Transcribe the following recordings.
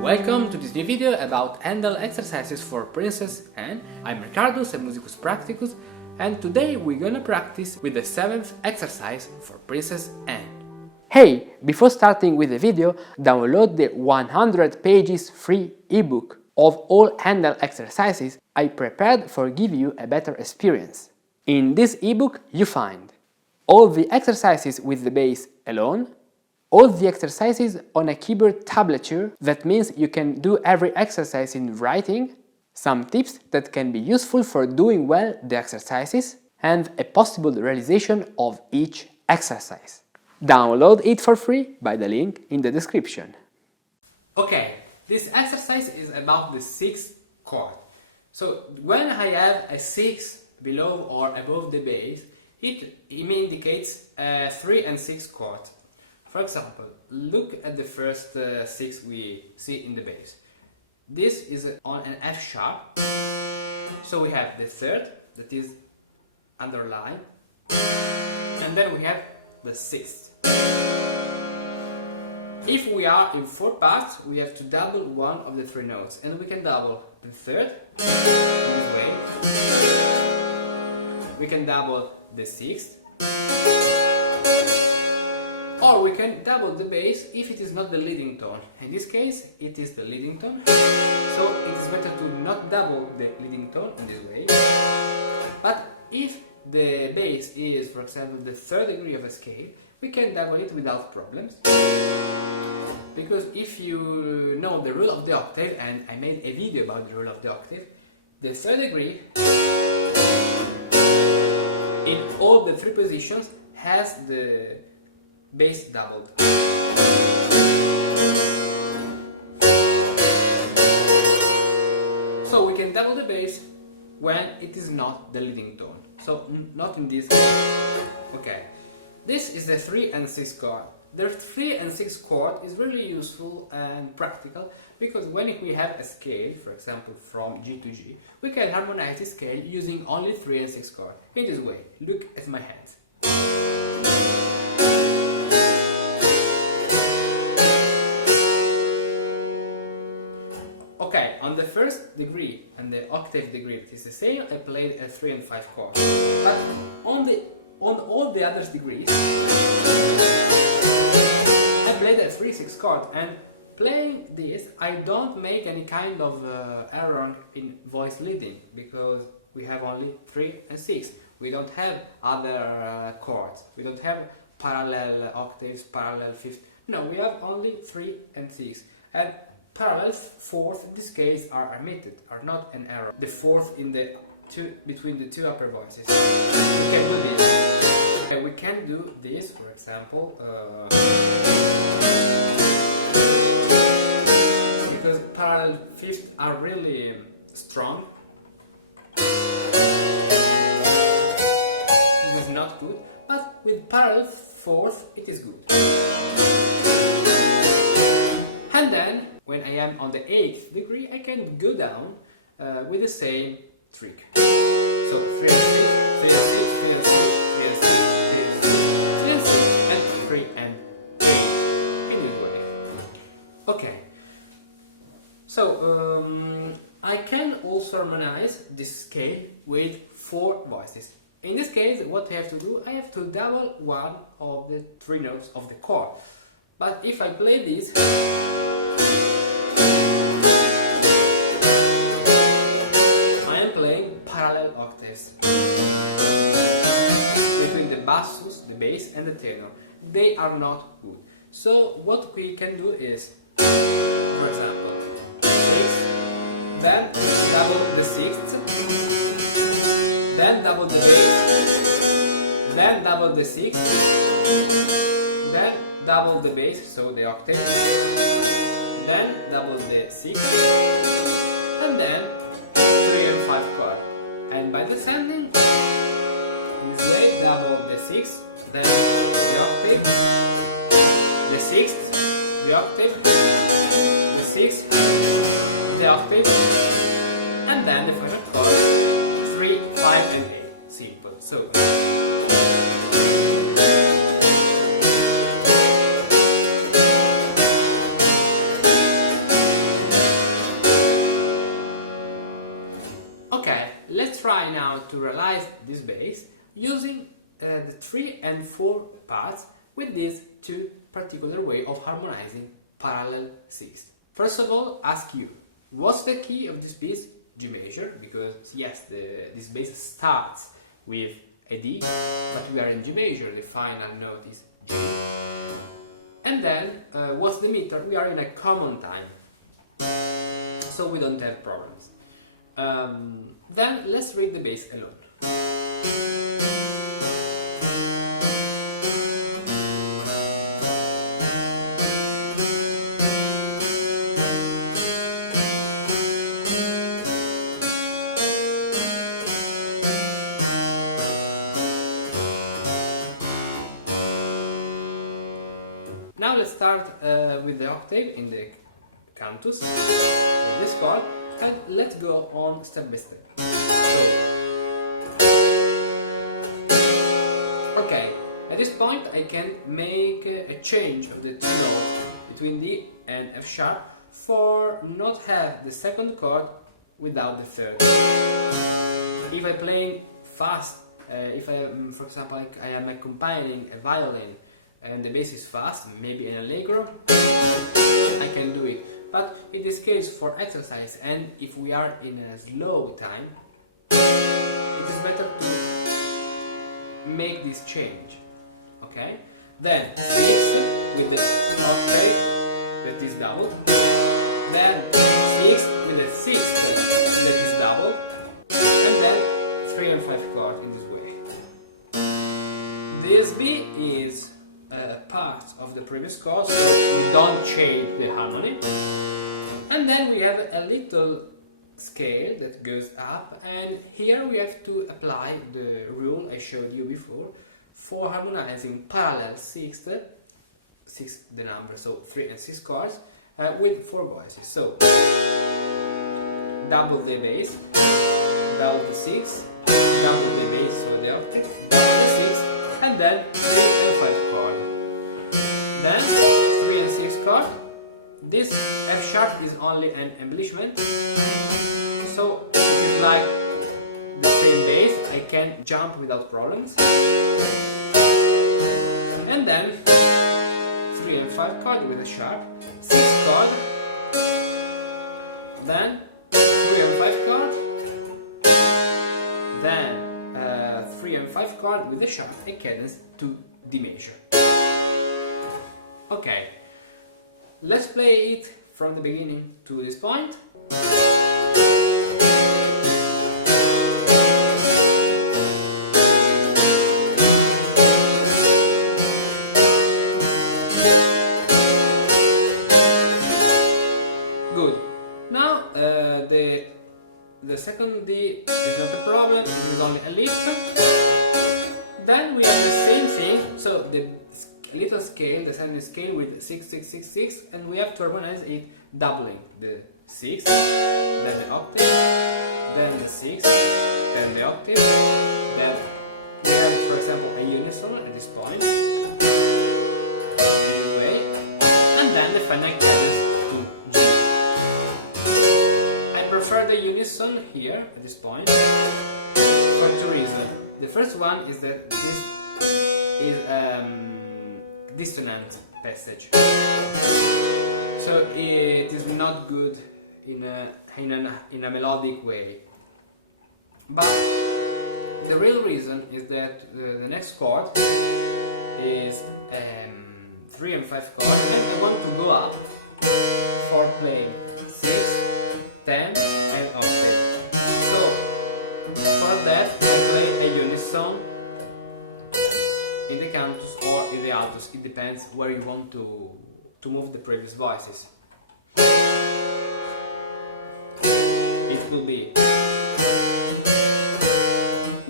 Welcome to this new video about Handel exercises for Princess Anne. I'm Riccardo, a musicus practicus, and today we're gonna practice with the 7th exercise for Princess Anne. Hey, before starting with the video, download the 100 pages free ebook of all Handel exercises I prepared for give you a better experience. In this ebook you find all the exercises with the bass alone, all the exercises on a keyboard tablature, that means you can do every exercise in writing, some tips that can be useful for doing well the exercises, and a possible realization of each exercise. Download it for free by the link in the description. Okay, this exercise is about the 6th chord. So when I have a 6 below or above the bass, it indicates a 3 and 6 chord. For example, look at the first 6 we see in the bass. This is on an F sharp, so we have the 3rd, that is underlined, and then we have the 6th. If we are in 4 parts, we have to double one of the 3 notes, and we can double the 3rd in this way, we can double the 6th, or we can double the bass if it is not the leading tone. In this case, it is the leading tone, so it is better to not double the leading tone in this way. But if the bass is, for example, the 3rd degree of a scale, we can double it without problems. Because if you know the rule of the octave, and I made a video about the rule of the octave, the 3rd degree in all the 3 positions has the bass doubled. So we can double the bass when it is not the leading tone. So not in this case. Okay. This is the 3 and 6 chord. The 3 and 6 chord is really useful and practical because when we have a scale, for example from G to G, we can harmonize the scale using only 3 and 6 chord. In this way, look at my hands. Okay, on the 1st degree and the octave degree, it is the same, I played a 3 and 5 chord. But on all the other degrees, I played a 3-6 chord, and playing this, I don't make any kind of error in voice leading, because we have only 3 and 6. We don't have other chords, we don't have parallel octaves, parallel fifth. No, we have only 3 and 6. And parallel 4th in this case are omitted, are not an error. The 4th in the between the 2 upper voices. We can do this. Okay, we can do this, for example, because parallel 5th are really strong. This is not good, but with parallel 4th it is good. And then, when I am on the 8th degree, I can go down with the same trick. So 3 and 6, 3 and 6, 3 and 6, 3 and 6, 3 and 6, 3 and 6, and 3 and 8. In this way. Okay. So I can also harmonize this scale with 4 voices. In this case, what I have to do, I have to double one of the 3 notes of the chord. But if I play this, I am playing parallel octaves between the bassus, the bass, and the tenor. They are not good. So what we can do is, for example, 6, then double the 6th, then double the bass, then double the 6th, then double the bass, so the octave, then double the 6th, and then 3 and 5 chord. And by descending, in this way, double the 6th, then the octave, the 6th, the octave, the 6th, the octave, and then the final chord, 3, 5 and 8. Simple. So try now to realize this bass using the 3 and 4 parts with these two particular way of harmonizing parallel 6. First of all, ask you, what's the key of this piece? G major, because yes, this bass starts with a D, but we are in G major, the final note is G. And then, what's the meter? We are in a common time, so we don't have problems. Then let's read the bass alone. Now let's start with the octave in the cantus, with this chord, and let's go on step by step. So, okay, at this point I can make a change of the two notes between D and F sharp for not have the second chord without the third. If I play fast, if I, for example, I am accompanying a violin and the bass is fast, maybe an allegro, I can do it. But in this case, for exercise, and if we are in a slow time, it is better to make this change. Okay? Then 6 with the octave that is doubled. Then 6 with the sixth that is doubled. And then 3 and 5 chords in this way. This B is part of the previous chord, so we don't change the harmony. And then we have a little scale that goes up, and here we have to apply the rule I showed you before for harmonizing parallel sixth, the number, so 3 and 6 chords, with 4 voices. So double the bass, double the 6, double the bass, so the octave, double the 6, and then 3 and 5 chords. Then 3 and 6 chord. This F sharp is only an embellishment, so it is like the same bass. I can jump without problems. And then 3 and 5 chord with a sharp, 6 chord, then 3 and 5 chord, then 3 and 5 chord with a sharp, a cadence to D major. Okay, let's play it from the beginning to this point. Good. Now the second D is not a problem, it is only a lift. Then we have the same thing, so the little scale, the second scale with 6, 6, 6, 6, and we have to harmonize it doubling the 6, then the octave, then the 6, then the octave, then we have, for example, a unison at this point, anyway, and then the final cadence to G. I prefer the unison here at this point for two reasons. The first one is that this is dissonant passage, so it is not good in a melodic way. But the real reason is that the next chord is 3 and 5 chord, and I want to go up for playing 6, 10, and octave. So for that I play a unison in the cantus or in the altos. It depends where you want to move the previous voices. It will be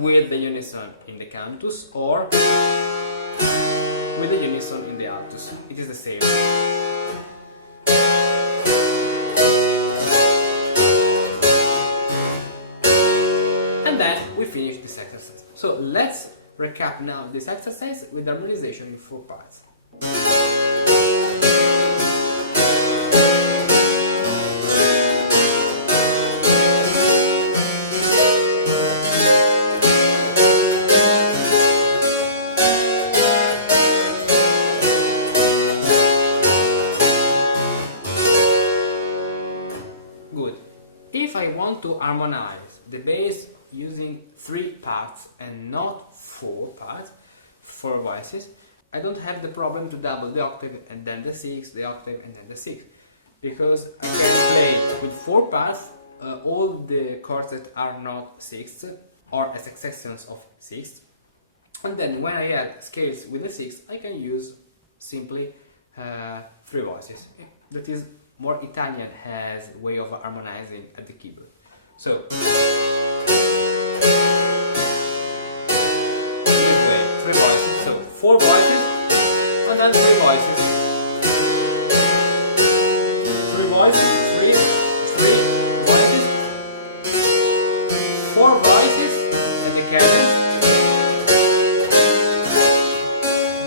with the unison in the cantus or with the unison in the altos. It is the same. And then we finish this exercise. So let's recap now this exercise with harmonization in 4 parts. if I want to harmonize the bass using 3 parts and not 4 parts, 4 voices, I don't have the problem to double the octave and then the 6, the octave and then the 6, because I can play with 4 parts all the chords that are not 6 or a successions of 6, and then when I add scales with the 6 I can use simply 3 voices. That is more Italian has way of harmonizing at the keyboard. So this way, 3 voices, so 4 voices and then 3 voices. 3 voices, 3 voices, 4 voices and the cadence,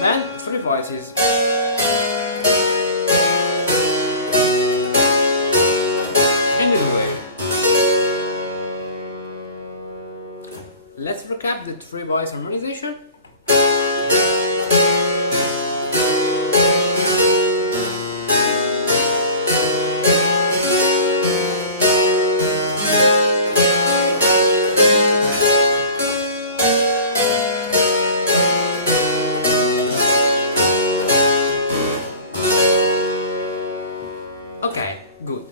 then 3 voices. Let's recap the 3 voice harmonization. Okay, good.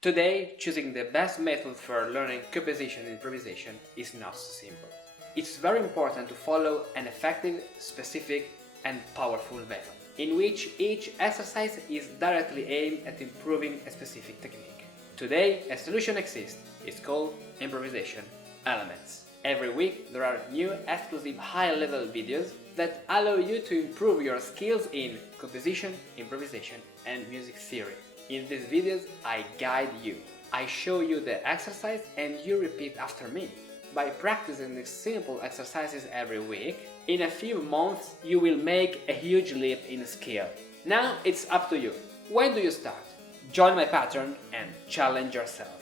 Today, choosing the best method for learning composition and improvisation is not so simple. It's very important to follow an effective, specific and powerful method, in which each exercise is directly aimed at improving a specific technique. Today, a solution exists. It's called Improvisation Elements. Every week, there are new exclusive high-level videos that allow you to improve your skills in composition, improvisation and music theory. In these videos, I guide you. I show you the exercise and you repeat after me. By practicing these simple exercises every week, in a few months you will make a huge leap in skill. Now it's up to you. When do you start? Join my Patreon and challenge yourself.